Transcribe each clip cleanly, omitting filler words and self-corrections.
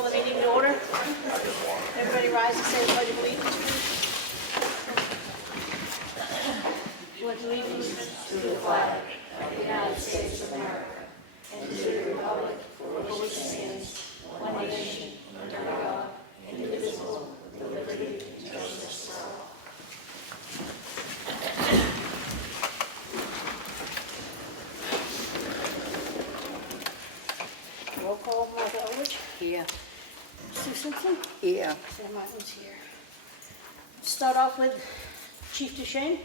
call the meeting to order. Everybody rise and say the pledge of allegiance. Pledge allegiance to the flag of the United States of America and to the republic for which it stands, one nation, under God, indivisible, with liberty and justice for all. Roll call, Martha Eldridge. Here. Sue Simpson. Here. Sam Martin's here. Start off with Chief Duchesne.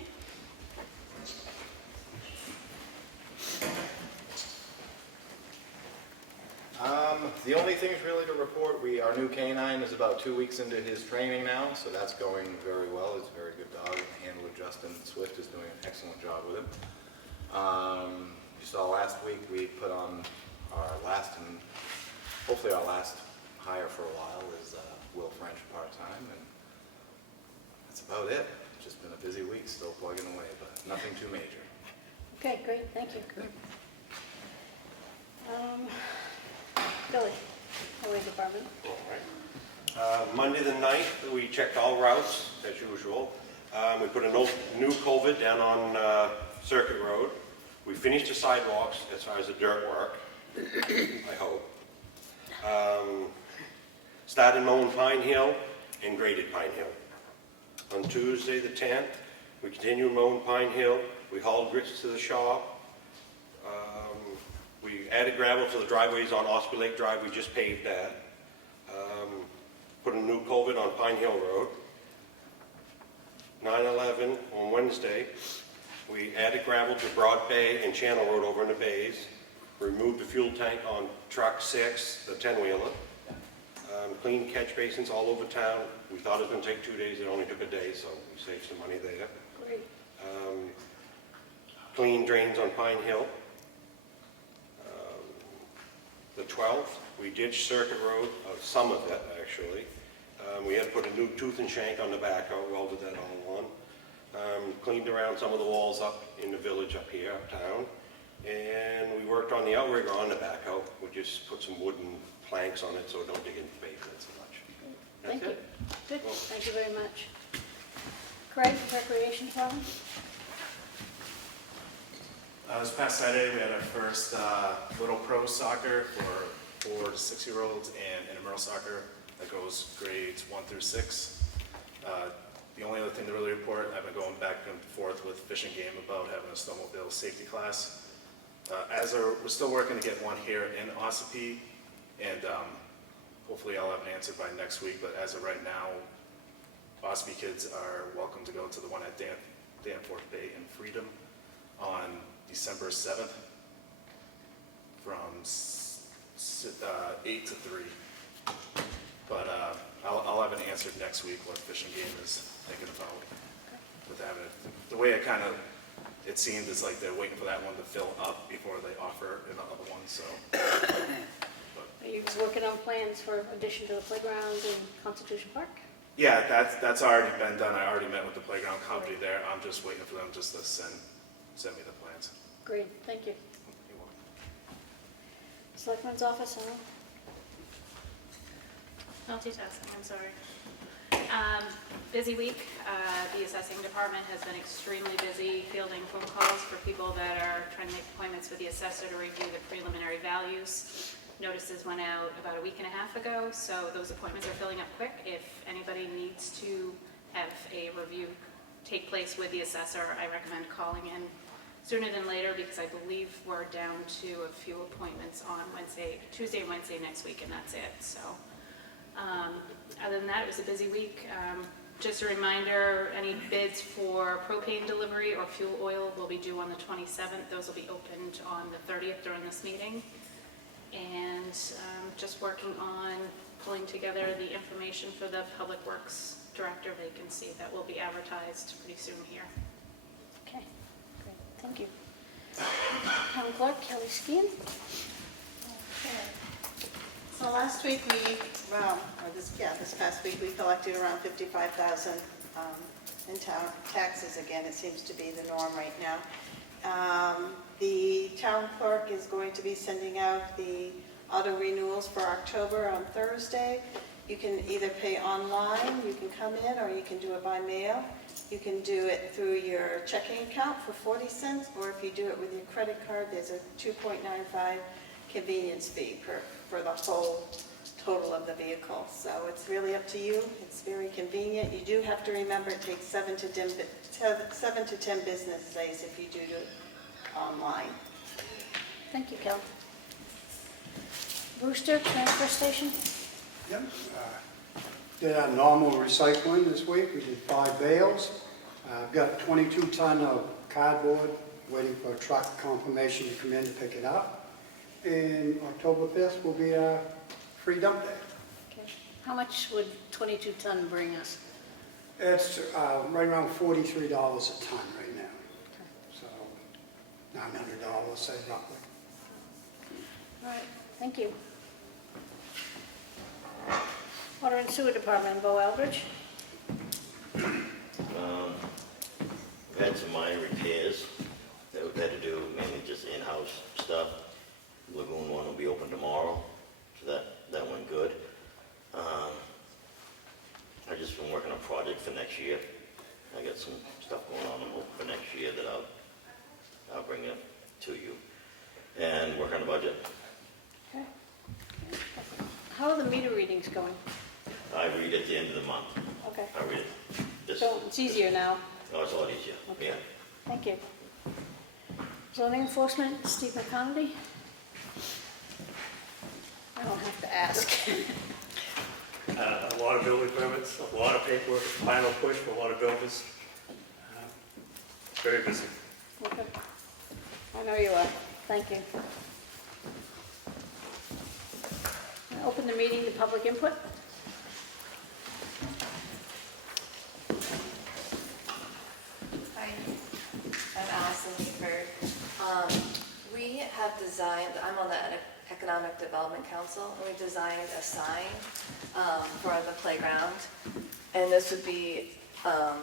The only thing is really to report, our new canine is about 2 weeks into his training now, so that's going very well. He's a very good dog, and the handler Justin Swift is doing an excellent job with him. You saw last week we put on our last and hopefully our last hire for a while is Will French part-time, and that's about it. It's just been a busy week, still plugging away, but nothing too major. Okay, great, thank you. Billy, Highway Department. All right. Monday the 9th, we checked all routes as usual. We put a new culvert down on Circuit Road. We finished the sidewalks as far as the dirt work, I hope. Started mowing Pine Hill and graded Pine Hill. On Tuesday the 10th, we continued mowing Pine Hill. We hauled grits to the shop. We added gravel for the driveways on Ossipee Lake Drive. We just paved that. Put a new culvert on Pine Hill Road. 9/11 on Wednesday, we added gravel to Broad Bay and Channel Road over in the bays. Removed the fuel tank on truck 6, the 10-wheeler. Cleaned catch basins all over town. We thought it was going to take 2 days. It only took a day, so we saved some money there. Great. Cleaned drains on Pine Hill. The 12th, we ditched Circuit Road, some of it actually. We had to put a new tooth and shank on the backhoe, welded that all on. Cleaned around some of the walls up in the village up here, uptown. And we worked on the outrigger on the backhoe. We just put some wooden planks on it so it don't dig into the pavement so much. Thank you. Good, Well, thank you very much. Craig, Recreation Department. This past Saturday, we had our first Little Pro Soccer for 4 to 6-year-olds and intramural soccer that goes grades 1 through 6. The only other thing to really report, I've been going back and forth with Fish and Game about having a snowmobile safety class. We're still working to get one here in Ossipee, and hopefully I'll have an answer by next week, but as of right now, Ossipee kids are welcome to go to the one at Danforth Bay in Freedom on December 7th from 8 to 3. But I'll have an answer next week what Fish and Game is thinking about with having it. The way it seemed is like they're waiting for that one to fill up before they offer another one. So, Are you just working on plans for addition to the playground in Constitution Park? yeah, that's already been done. I already met with the playground company there. I'm just waiting for them just to send me the plans. Great, thank you. You're welcome. Selectmen's Office, Alan. Multitasking, I'm sorry. Busy week. The assessing department has been extremely busy fielding phone calls for people that are trying to make appointments with the assessor to review the preliminary values. Notices went out about a week and a half ago, so those appointments are filling up quick. If anybody needs to have a review take place with the assessor, I recommend calling in sooner than later because I believe we're down to a few appointments on Tuesday and Wednesday next week, and that's it. So other than that, it was a busy week. Just a reminder, any bids for propane delivery or fuel oil will be due on the 27th. Those will be opened on the 30th during this meeting. And just working on pulling together the information for the Public Works Director vacancy that will be advertised pretty soon here. Okay, great, thank you. Town Clerk, Kelly Skeen. Okay. So last week this past week we collected around $55,000 in town taxes. Again, it seems to be the norm right now. The town clerk is going to be sending out the auto renewals for October on Thursday. You can either pay online, you can come in, or you can do it by mail. You can do it through your checking account for 40 cents, or if you do it with your credit card, there's a 2.95 convenience fee for the whole total of the vehicle. So it's really up to you. It's very convenient. You do have to remember it takes 7 to 10 business days if you do it online. Thank you, Kel. Brewster Transfer Station? Yep. Did our normal recycling this week. We did 5 bales. I've got 22 ton of cardboard waiting for a truck confirmation to come in to pick it up. And October 5th will be our free dump day. Okay. How much would 22 ton bring us? It's right around $43 a ton right now. So $900, say roughly. All right, thank you. Water and Sewer Department, Bo Eldridge? We've had some minor repairs that we've had to do, mainly just in-house stuff. Lagoon one will be open tomorrow, so that went good. I've just been working on a project for next year. I got some stuff going on for next year that I'll bring up to you. And work on the budget. Okay. How are the meter readings going? I read at the end of the month. Okay. I read it. Just, So it's easier now? no, it's a lot easier, Okay. yeah. Thank you. Zoning Enforcement, Steve McConaty? I don't have to ask. A lot of building permits, a lot of paperwork, final push for a lot of builders. Very busy. Okay. I know you are. Thank you. I open the meeting to public input. Hi, I'm Allison Bird. We have designed, I'm on the Economic Development Council, and we designed a sign for the playground. And this would be on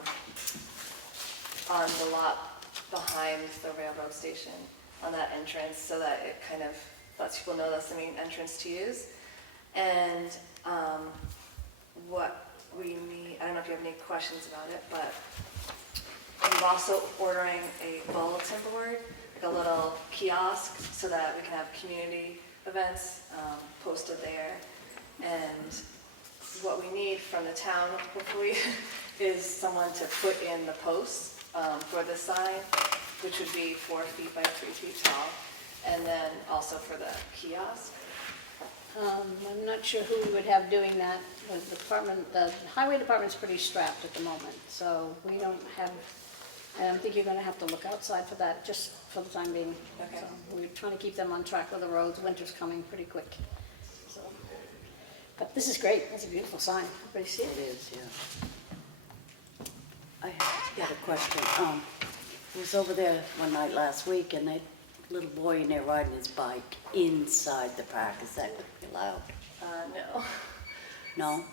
the lot behind the railroad station, on that entrance, so that it kind of lets people know that's the main entrance to use. And what we need, I don't know if you have any questions about it, but I'm also ordering a bulletin board, like a little kiosk, so that we can have community events posted there. And what we need from the town, hopefully, is someone to put in the posts for the sign, which would be 4 feet by 3 feet tall, and then also for the kiosk. I'm not sure who we would have doing that. The highway department's pretty strapped at the moment, so we don't have, I don't think you're gonna have to look outside for that, just for the time being. Okay. So we're trying to keep them on track with the roads. Winter's coming pretty quick. So, but this is great. That's a beautiful sign. Everybody see it? It is, yeah. I got a question. I was over there one night last week, and that little boy in there riding his bike inside the park. Is that allowed? No. No?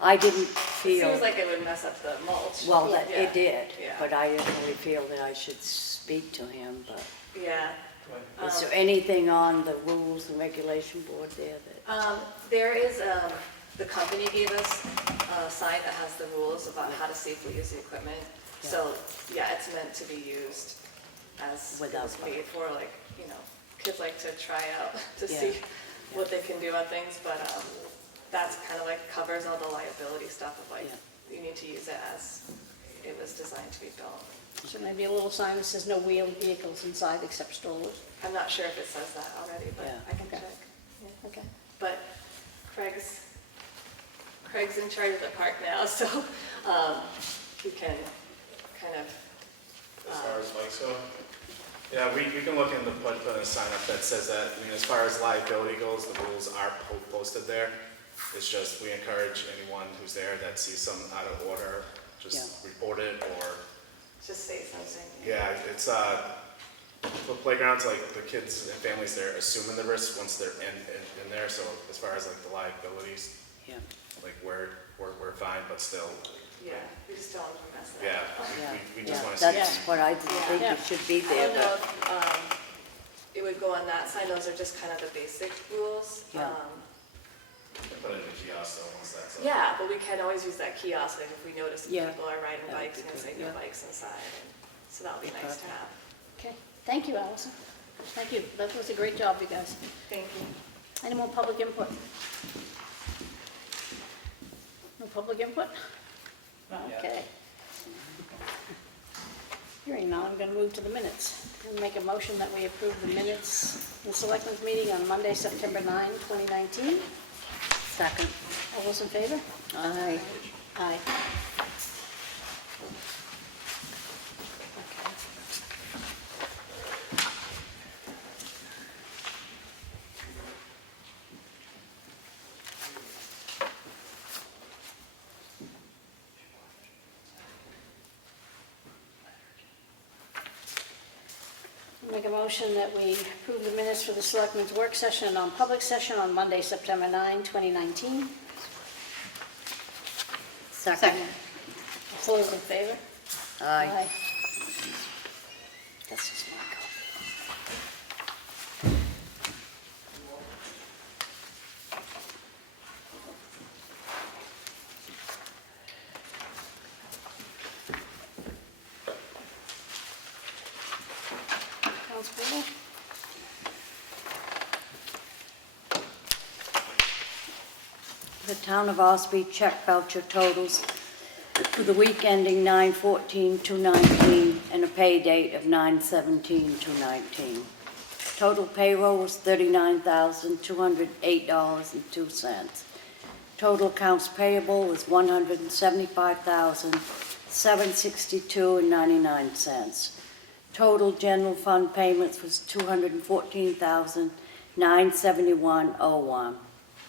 I didn't It feel... seems like it would mess up the mulch. Well, Yeah. it did, Yeah. but I didn't really feel that I should speak to him, but Yeah. is there anything on the rules and regulation board there that... There is, the company gave us a sign that has the rules about how to safely use the equipment. So, yeah, it's meant to be used as it Without was paid for, like, you know, kids like to try out to Yeah. see what they can do on things, but that's kind of like covers all the liability stuff of like, you need to use it as it was designed to be built. So maybe a little sign that says no wheeled vehicles inside except strollers. I'm not sure if it says that already, but Yeah. I can Okay. check. Yeah. Okay. But Craig's in charge of the park now, so he can kind of, As far as bikes go? Yeah, we can look into putting a sign up that says that. I mean, as far as liability goes, the rules are posted there. It's just, we encourage anyone who's there that sees something out of order, just report it, or, just say something. yeah, it's, for playgrounds, like, the kids and families there assuming the risk once they're in there, so as far as like the liabilities, Yeah. like, we're fine, but still, Yeah, we just don't want to mess it yeah, up. we just Yeah, wanna see. that's what I think Yeah. it should be I there, don't know but... it would go on that sign. Those are just kind of the basic rules. Yeah. Put it in the kiosk, so once that's up. Yeah, but we can always use that kiosk, like if we notice Yeah. people are riding That would bikes, be and say good, no yeah. bikes inside, and so that would be nice to have. Okay, thank you, Allison. Thank you, that was a great job, you guys. Thank you. Any more public input? No public input? Okay. Hearing none, I'm going to move to the minutes. And make a motion that we approve the minutes, the Selectmen's meeting on Monday, September 9, 2019. Second. All those in favor? Aye. Aye. Make a motion that we approve the minutes for the Selectmen's work session and non-public session on Monday, September 9, 2019. Second. All those in favor? Aye. That's just my copy. Constable? The Town of Ossipee check voucher totals for the week ending 9/14/2019 and a pay date of 9/17/2019. Total payroll was $39,208.02. Total accounts payable was $175,762.99. Total general fund payments was $214,971.01.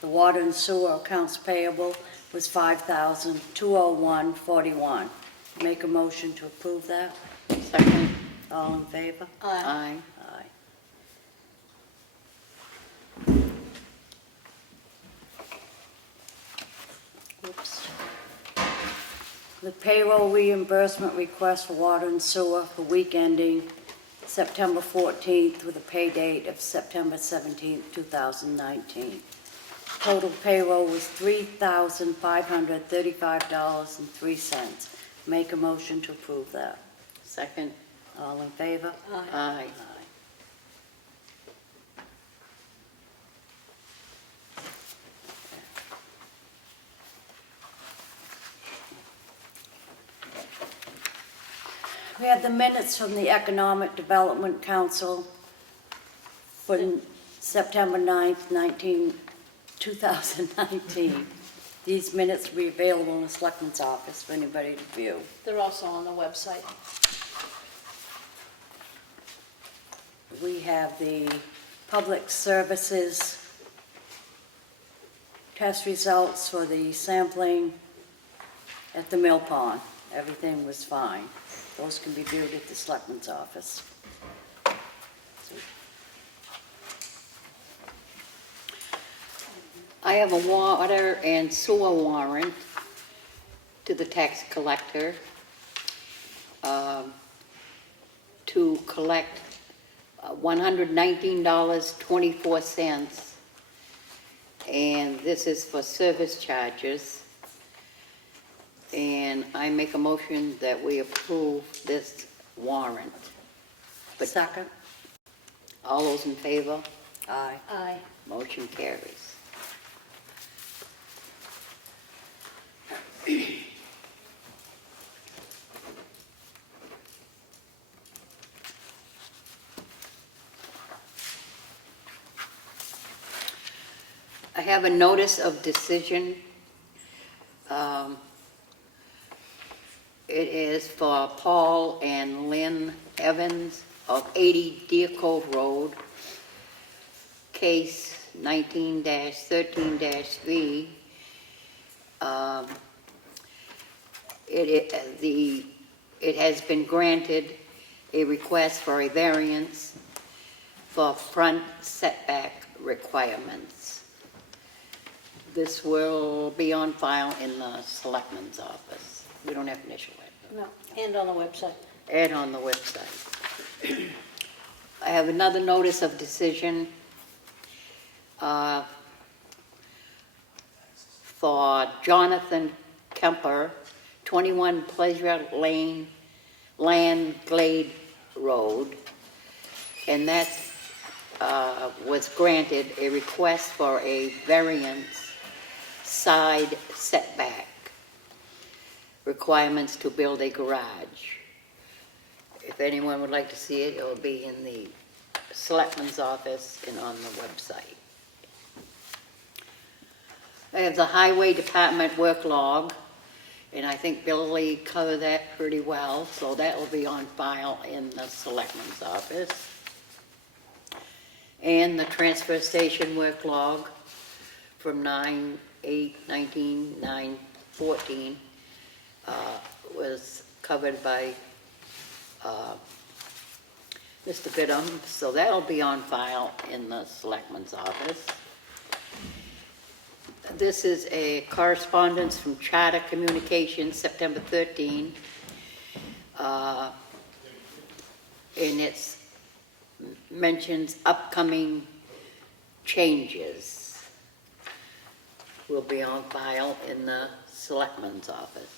The water and sewer accounts payable was $5,201.41. Make a motion to approve that. Second. All in favor? Aye. Aye. Oops. The payroll reimbursement request for water and sewer for week ending September 14th with a pay date of September 17th, 2019. Total payroll was $3,535.03. Make a motion to approve that. Second. All in favor? Aye. Aye. We have the minutes from the Economic Development Council for September 9th, 2019. These minutes will be available in the Selectmen's office for anybody to view. They're also on the website. We have the public services test results for the sampling at the mill pond. Everything was fine. Those can be viewed at the Selectmen's office. I have a water and sewer warrant to the tax collector to collect $119.24. And this is for service charges. And I make a motion that we approve this warrant. Second. All those in favor? Aye. Aye. Motion carries. I have a notice of decision. It is for Paul and Lynn Evans of 80 Deer Cove Road, case 19-13-3. It has been granted a request for a variance for front setback requirements. This will be on file in the Selectmen's office. We don't have an issue with it. No, and on the website. And on the website. I have another notice of decision for Jonathan Kemper, 21 Pleasure Lane, Land Glade Road, and that was granted a request for a variance side setback requirements to build a garage. If anyone would like to see it, it will be in the Selectmen's office and on the website. I have the Highway Department work log, and I think Billy covered that pretty well, so that will be on file in the Selectmen's office. And the transfer station work log from 9/8/19, 9/14 was covered by Mr. Bidham, so that'll be on file in the Selectmen's office. This is a correspondence from Charter Communications, September 13, and it mentions upcoming changes. Will be on file in the Selectmen's office.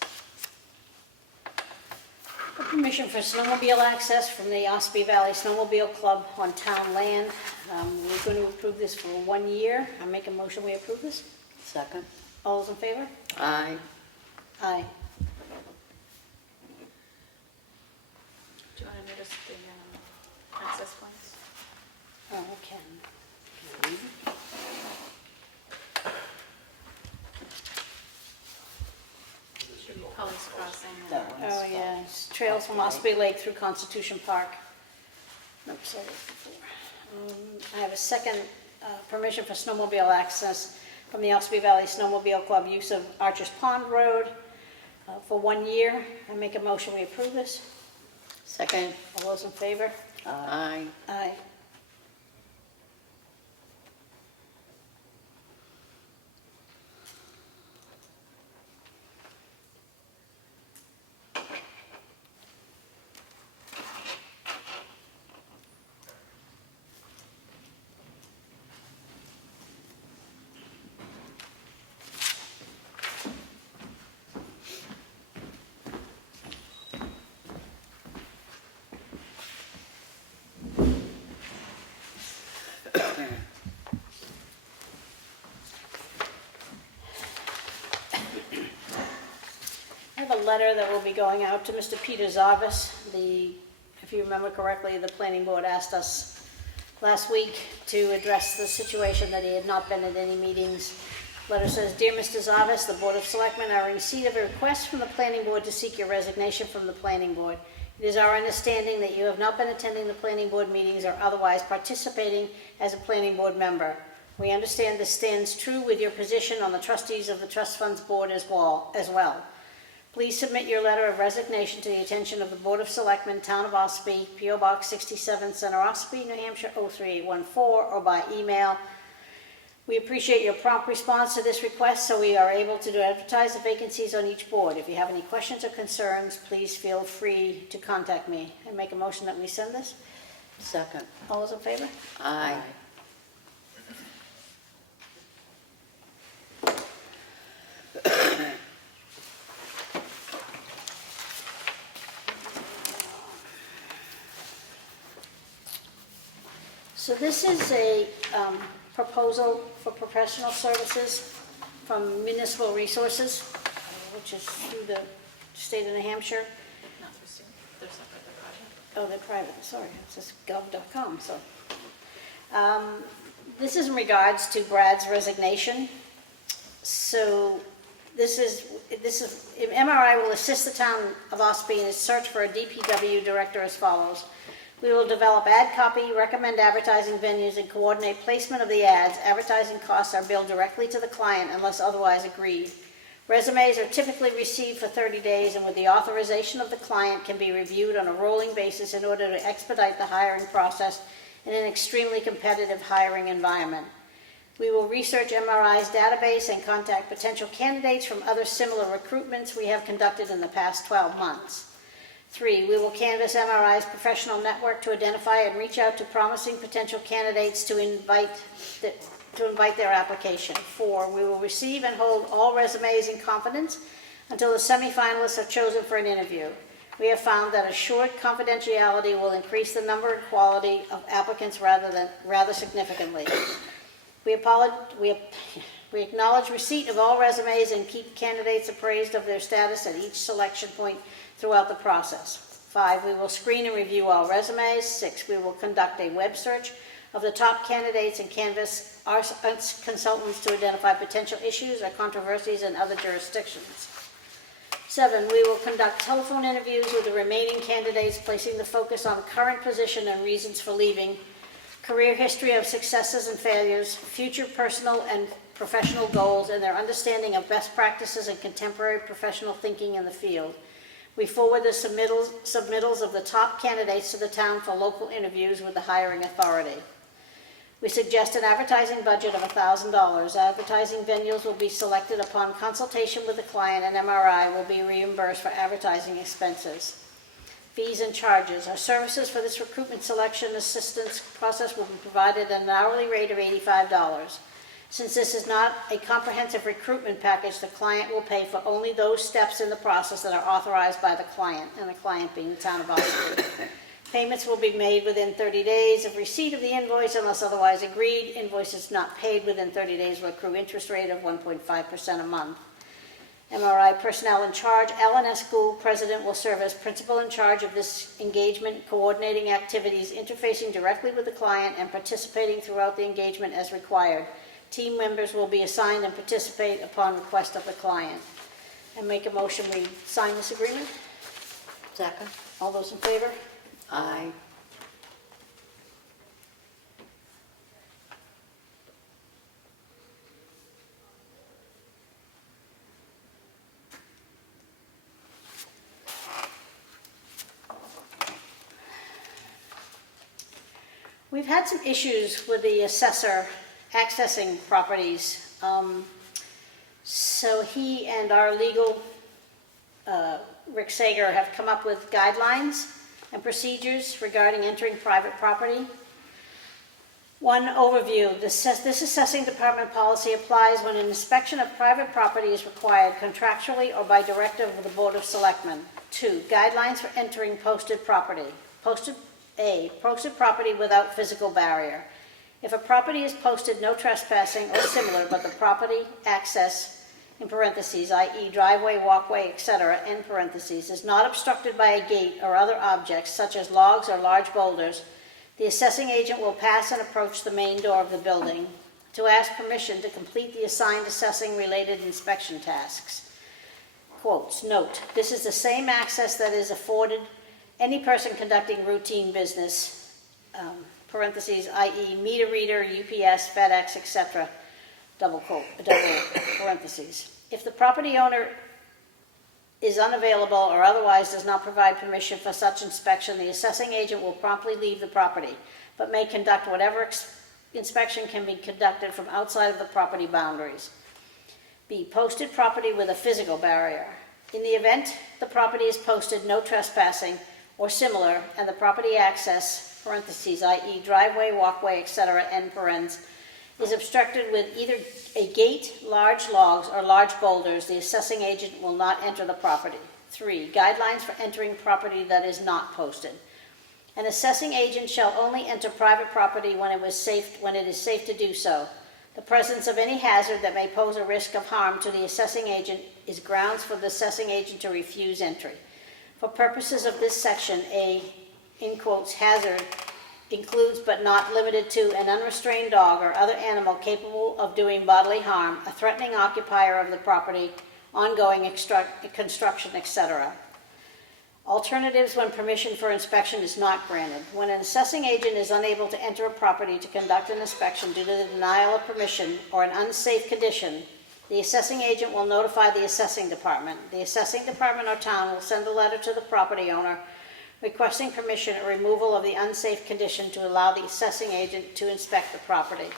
Permission for snowmobile access from the Ossipee Valley Snowmobile Club on town land. We're going to approve this for 1 year. I make a motion we approve this. Second? All those in favor? Aye. Aye. Do you want to notice the access points? Oh, okay. Holly's Crossing. That one's Oh, yeah, it's trails from Ossipee Lake through Constitution Park. Nope, sorry, before. I have a second permission for snowmobile access from the Ossipee Valley Snowmobile Club, use of Archer's Pond Road for 1 year. I make a motion we approve this. Second? All those in favor? Aye. Aye. I have a letter that will be going out to Mr. Peter Zarvis. If you remember correctly, the planning board asked us last week to address the situation that he had not been at any meetings. Letter says, "Dear Mr. Zarvis, the Board of Selectmen are in receipt of a request from the planning board to seek your resignation from the planning board. It is our understanding that you have not been attending the planning board meetings or otherwise participating as a planning board member. We understand this stands true with your position on the trustees of the trust funds board as well. Please submit your letter of resignation to the attention of the Board of Selectmen, Town of Ossipee, P.O. Box 67, Center, Ossipee, New Hampshire 03814, or by email. We appreciate your prompt response to this request so we are able to advertise the vacancies on each board. If you have any questions or concerns, please feel free to contact me." I make a motion that we send this. Second? All those in favor? Aye. So this is a proposal for professional services from Municipal Resources, which is through the state of New Hampshire. Not through student, they're separate, they're private. Oh, they're private, sorry, it's just gov.com, so. This is in regards to Brad's resignation. So MRI will assist the town of Ossipee in its search for a DPW director as follows. We will develop ad copy, recommend advertising venues, and coordinate placement of the ads. Advertising costs are billed directly to the client unless otherwise agreed. Resumes are typically received for 30 days and with the authorization of the client can be reviewed on a rolling basis in order to expedite the hiring process in an extremely competitive hiring environment. We will research MRI's database and contact potential candidates from other similar recruitments we have conducted in the past 12 months. 3, we will canvass MRI's professional network to identify and reach out to promising potential candidates to invite their application. 4, we will receive and hold all resumes in confidence until the semifinalists are chosen for an interview. We have found that assured confidentiality will increase the number and quality of applicants rather significantly. We acknowledge receipt of all resumes and keep candidates appraised of their status at each selection point throughout the process. 5, we will screen and review all resumes. 6, we will conduct a web search of the top candidates and canvass our consultants to identify potential issues or controversies in other jurisdictions. 7, we will conduct telephone interviews with the remaining candidates, placing the focus on current position and reasons for leaving, career history of successes and failures, future personal and professional goals, and their understanding of best practices and contemporary professional thinking in the field. We forward the submittals of the top candidates to the town for local interviews with the hiring authority. We suggest an advertising budget of $1,000. Advertising venues will be selected upon consultation with the client, and MRI will be reimbursed for advertising expenses. Fees and charges. Our services for this recruitment selection assistance process will be provided at an hourly rate of $85. Since this is not a comprehensive recruitment package, the client will pay for only those steps in the process that are authorized by the client, and the client being the town of Ossipee. Payments will be made within 30 days of receipt of the invoice unless otherwise agreed. Invoices not paid within 30 days will accrue interest rate of 1.5% a month. MRI personnel in charge. L&S School president will serve as principal in charge of this engagement, coordinating activities, interfacing directly with the client, and participating throughout the engagement as required. Team members will be assigned and participate upon request of the client. And make a motion we sign this agreement. Second? All those in favor? Aye. We've had some issues with the assessor accessing properties. So he and our legal, Rick Sager, have come up with guidelines and procedures regarding entering private property. One overview, this assessing department policy applies when an inspection of private property is required contractually or by directive of the Board of Selectmen. 2, guidelines for entering posted property. Posted property without physical barrier. If a property is posted no trespassing or similar, but the property access, in parentheses, i.e. driveway, walkway, etc., end parentheses, is not obstructed by a gate or other objects such as logs or large boulders, the assessing agent will pass and approach the main door of the building to ask permission to complete the assigned assessing related inspection tasks. Quotes, note, this is the same access that is afforded any person conducting routine business, parentheses, i.e. meter reader, UPS, FedEx, etc., double parentheses. If the property owner is unavailable or otherwise does not provide permission for such inspection, the assessing agent will promptly leave the property, but may conduct whatever inspection can be conducted from outside of the property boundaries. B, posted property with a physical barrier. In the event the property is posted no trespassing or similar, and the property access, parentheses, i.e. driveway, walkway, etc., end parens, is obstructed with either a gate, large logs, or large boulders, the assessing agent will not enter the property. 3, guidelines for entering property that is not posted. An assessing agent shall only enter private property when it is safe to do so. The presence of any hazard that may pose a risk of harm to the assessing agent is grounds for the assessing agent to refuse entry. For purposes of this section, a, in quotes, hazard includes but not limited to an unrestrained dog or other animal capable of doing bodily harm, a threatening occupier of the property, ongoing construction, etc. Alternatives when permission for inspection is not granted. When an assessing agent is unable to enter a property to conduct an inspection due to the denial of permission or an unsafe condition, the assessing agent will notify the assessing department. The assessing department or town will send a letter to the property owner requesting permission or removal of the unsafe condition to allow the assessing agent to inspect the property.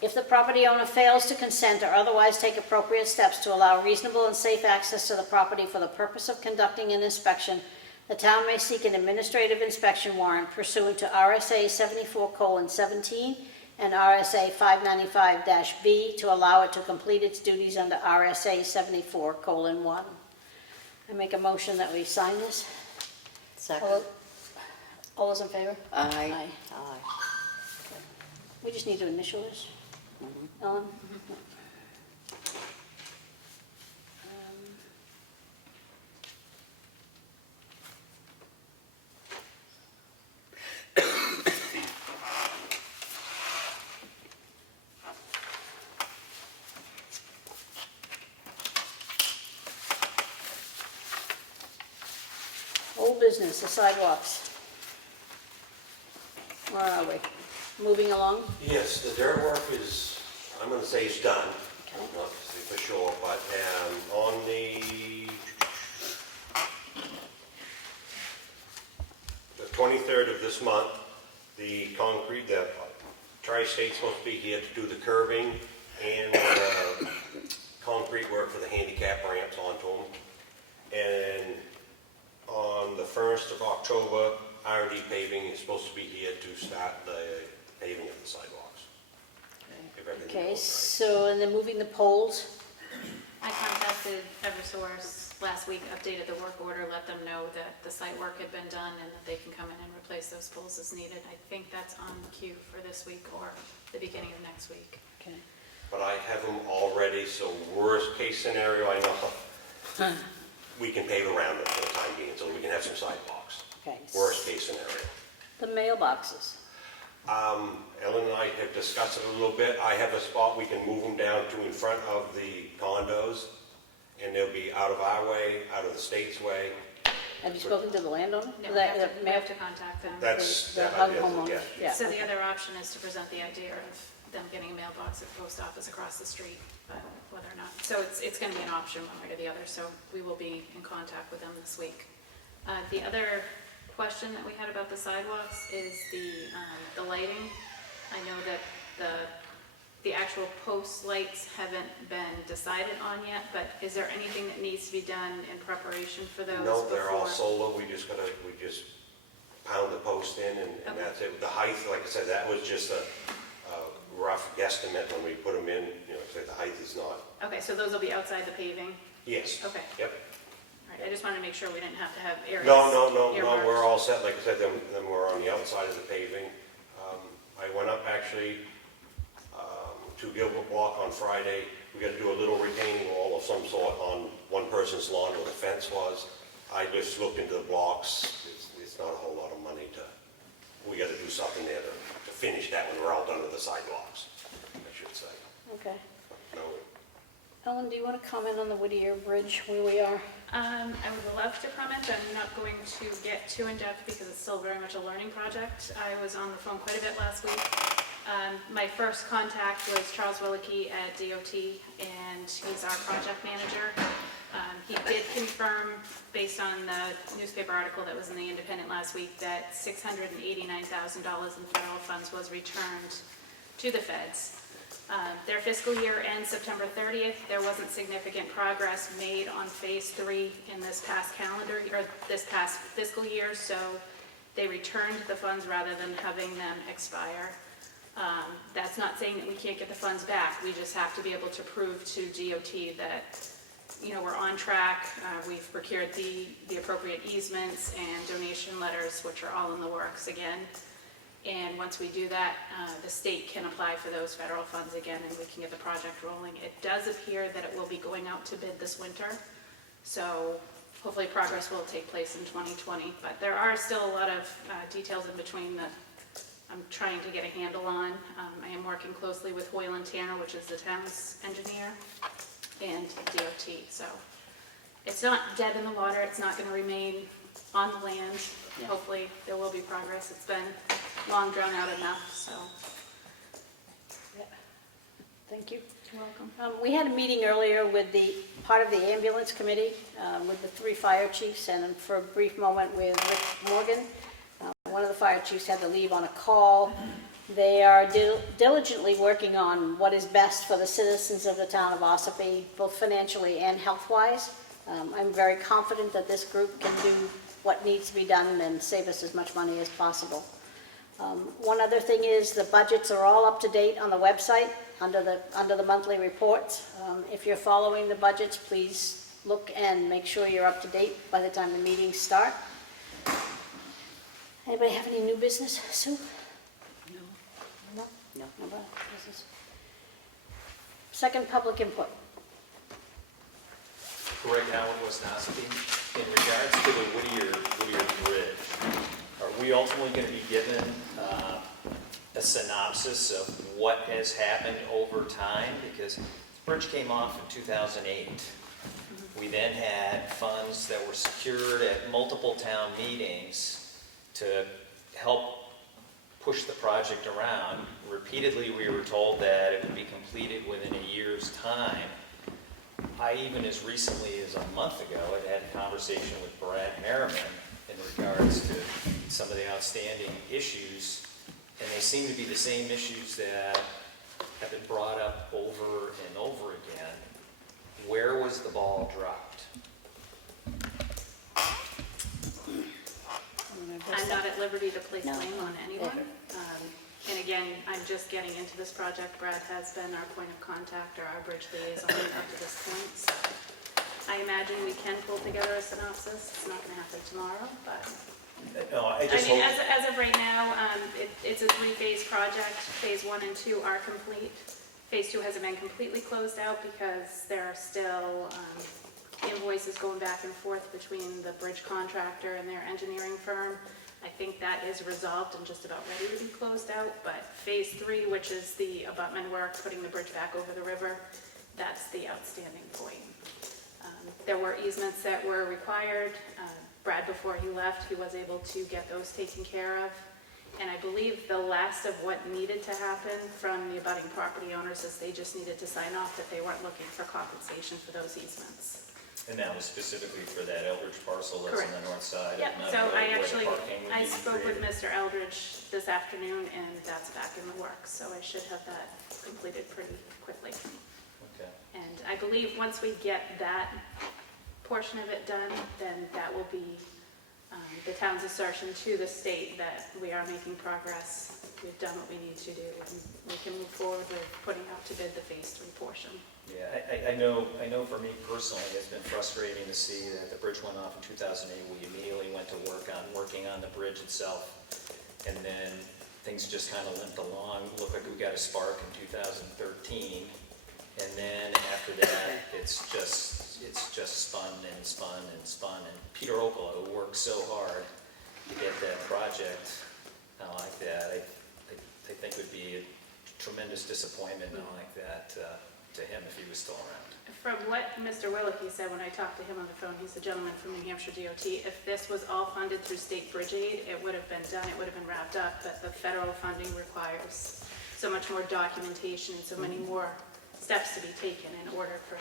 If the property owner fails to consent or otherwise take appropriate steps to allow reasonable and safe access to the property for the purpose of conducting an inspection, the town may seek an administrative inspection warrant pursuant to RSA 74:17 and RSA 595-B to allow it to complete its duties under RSA 74:1. I make a motion that we sign this. Second. All those in favor? Aye. Aye. We just need to initial this. Ellen? Old business, the sidewalks. Where are we? Moving along? Yes, the dirt work is, I'm gonna say it's done. Okay. Not for sure, but on the 23rd of this month, the concrete, the Tri-State's supposed to be here to do the curbing and concrete work for the handicap ramps onto them. And on the 1st of October, R&D paving is supposed to be here to start the paving of the sidewalks. If everything Okay, goes so, and then moving the poles. I contacted Eversource last week, updated the work order, let them know that the site work had been done and that they can come in and replace those poles as needed. I think that's on cue for this week or the beginning of next week. Okay. But I have them all ready, so worst case scenario, I know we can pave around them for the time being, so we can have some sidewalks. Okay. Worst case scenario. The mailboxes. Ellen and I have discussed it a little bit. I have a spot we can move them down to in front of the condos, and they'll be out of our way, out of the state's way. Have you spoken to the landowner? No, The we have to contact them. That's, The that hug idea, homeowners, yeah. yeah. So the other option is to present the idea of them getting a mailbox at the post office across the street, but whether or not. So it's going to be an option one way or the other, so we will be in contact with them this week. The other question that we had about the sidewalks is the lighting. I know that the actual post lights haven't been decided on yet, but is there anything that needs to be done in preparation for those No, they're all before? solar. We just pound the post in and Okay. that's it. The height, like I said, that was just a rough guesstimate when we put them in. You know, 'cause the height is not. Okay, so those will be outside the paving? Yes. Okay. Yep. All right, I just wanted to make sure we didn't have to have areas. No, earmarked. we're all set. Like I said, them we're on the outside of the paving. I went up actually to Gilbert Block on Friday. We got to do a little retaining wall of some sort on one person's lawn where the fence was. I just looked into the blocks. It's not a whole lot of money we got to do something there to finish that when we're all done with the sidewalks, I should say. Okay. No, Ellen, do you want to comment on the Whittier Bridge, where we are? I would love to comment. I'm not going to get too in-depth because it's still very much a learning project. I was on the phone quite a bit last week. My first contact was Charles Willicke at DOT, and he's our project manager. He did confirm, based on the newspaper article that was in the Independent last week, that $689,000 in federal funds was returned to the feds. Their fiscal year ends September 30th. There wasn't significant progress made on phase 3 in this past this past fiscal year, so they returned the funds rather than having them expire. That's not saying that we can't get the funds back. We just have to be able to prove to DOT that, you know, we're on track. We've procured the appropriate easements and donation letters, which are all in the works again. And once we do that, the state can apply for those federal funds again, and we can get the project rolling. It does appear that it will be going out to bid this winter, so hopefully progress will take place in 2020. But there are still a lot of details in between that I'm trying to get a handle on. I am working closely with Hoyle and Tanner, which is the town's engineer, and DOT. So it's not dead in the water. It's not going to remain on the land. Yeah. Hopefully there will be progress. It's been long drawn out enough, so. Yeah. Thank you. You're welcome. We had a meeting earlier with part of the ambulance committee, with the 3 fire chiefs, and for a brief moment with Rick Morgan. One of the fire chiefs had to leave on a call. They are diligently working on what is best for the citizens of the town of Ossipee, both financially and health-wise. I'm very confident that this group can do what needs to be done and save us as much money as possible. One other thing is the budgets are all up to date on the website under the monthly reports. If you're following the budgets, please look and make sure you're up to date by the time the meetings start. Anybody have any new business? Sue? No? No. Nobody? Business? Second, public input. Greg Allen, West Ossipee. In regards to the Whittier Bridge, are we ultimately going to be given a synopsis of what has happened over time? Because the bridge came off in 2008. We then had funds that were secured at multiple town meetings to help push the project around. Repeatedly, we were told that it would be completed within a year's time. I, even as recently as a month ago, had a conversation with Brad Merriman in regards to some of the outstanding issues, and they seem to be the same issues that have been brought up over and over again. Where was the ball dropped? I'm not at liberty to place No. blame on anyone. And again, I'm just getting into this project. Brad has been our point of contact or our bridge liaison up to this point. So I imagine we can pull together a synopsis. It's not going to happen tomorrow, but No, I I just mean, hope... as of right now, it's a 3-phase project. Phase 1 and 2 are complete. Phase 2 hasn't been completely closed out because there are still invoices going back and forth between the bridge contractor and their engineering firm. I think that is resolved and just about ready to be closed out, but phase 3, which is the abutment work, putting the bridge back over the river, that's the outstanding point. There were easements that were required. Brad, before he left, he was able to get those taken care of. And I believe the last of what needed to happen from the abutting property owners is they just needed to sign off that they weren't looking for compensation for those easements. And that was specifically for that Eldridge parcel that's on the north side. Yep, of so Mount I Road, where the actually, parking would I be spoke with created. Mr. Eldridge this afternoon, and that's back in the works, so I should have that completed pretty quickly. Okay. And I believe once we get that portion of it done, then that will be the town's assertion to the state that we are making progress, we've done what we need to do, and we can move forward with putting out to bid the phase 3 portion. Yeah, I know for me personally, it's been frustrating to see that the bridge went off in 2008. We immediately went to working on the bridge itself, and then things just kind of limped along. Looked like we got a spark in 2013, and then after that, it's just spun and spun and spun. And Peter Opala, who worked so hard to get that project like that, I think would be a tremendous disappointment like that to him if he was still around. From what Mr. Willicke said when I talked to him on the phone, he's a gentleman from New Hampshire DOT, if this was all funded through state bridge aid, it would have been done, it would have been wrapped up, but the federal funding requires so much more documentation and so many more steps to be taken in order for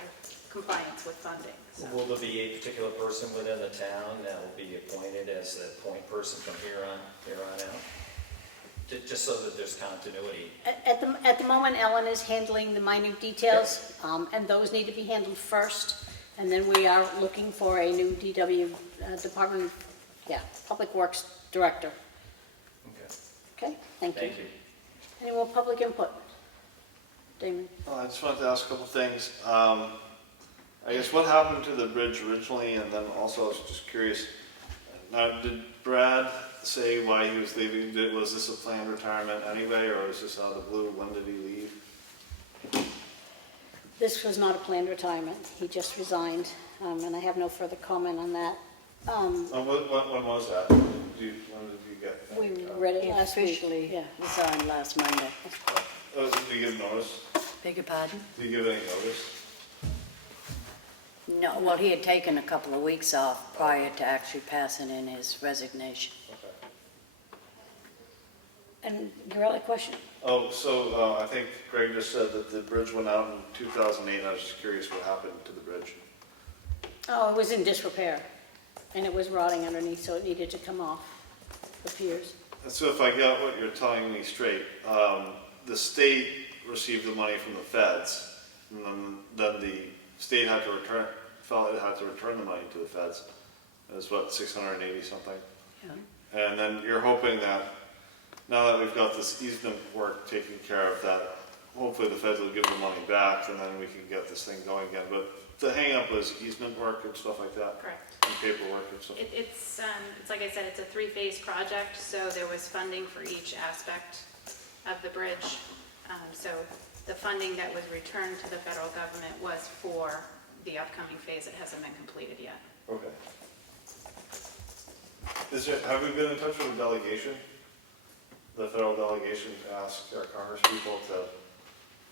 compliance with funding. So. Will there be a particular person within the town that will be appointed as the point person from here on out? Just so that there's continuity. At the moment, Ellen is handling the minute details, and those need to be handled first. And then we are looking for a new DW Public Works Director. Okay. Okay, thank you. Thank you. Any more public input? Damon? I just wanted to ask a couple things. I guess what happened to the bridge originally, and then also I was just curious, now did Brad say why he was leaving? Was this a planned retirement anyway, or was this out of the blue? When did he leave? This was not a planned retirement. He just resigned, and I have no further comment on that. When was that? When did you get? We read it He last week. officially Yeah. resigned last Monday. Did you give notice? Beg your pardon? Did you give any notice? No, well, he had taken a couple of weeks off prior to actually passing in his resignation. Okay. And your other question? Oh, so I think Greg just said that the bridge went out in 2008. I was just curious what happened to the bridge. Oh, it was in disrepair, and it was rotting underneath, so it needed to come off the piers. So if I got what you're telling me straight, the state received the money from the feds, and then the state had to return, felt it had to return the money to the feds. It was what, 680 something? Yeah. And then you're hoping that, now that we've got this easement work taken care of, that hopefully the feds will give the money back, and then we can get this thing going again. But the hang-up was easement work and stuff like that? Correct. And paperwork and stuff? It's like I said, it's a three-phase project, so there was funding for each aspect of the bridge. So the funding that was returned to the federal government was for the upcoming phase. It hasn't been completed yet. Okay. Have we been in touch with the delegation? The federal delegation to ask our Congress people to,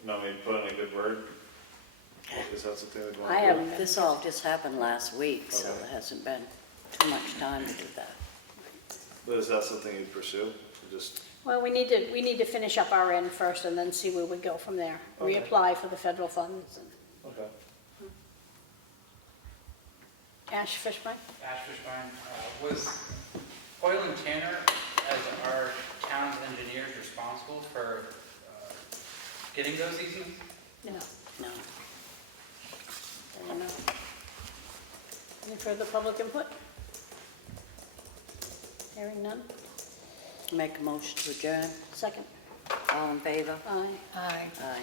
maybe put in a good word? Is that something we'd want to do? This all just happened last week, so Okay. there hasn't been too much time to do that. But is that something you'd pursue? Just, Well, we need to finish up our end first and then see where we go from there. Okay. Reapply for the federal funds. okay. Ash Fishburne? Ash Fishburne, was Hoyle and Tanner, as our town's engineers, responsible for getting those easements? No. No. I don't know. Any further public input? Hearing none? Make a motion to adjourn. Second. All in favor? Aye. Aye. Aye.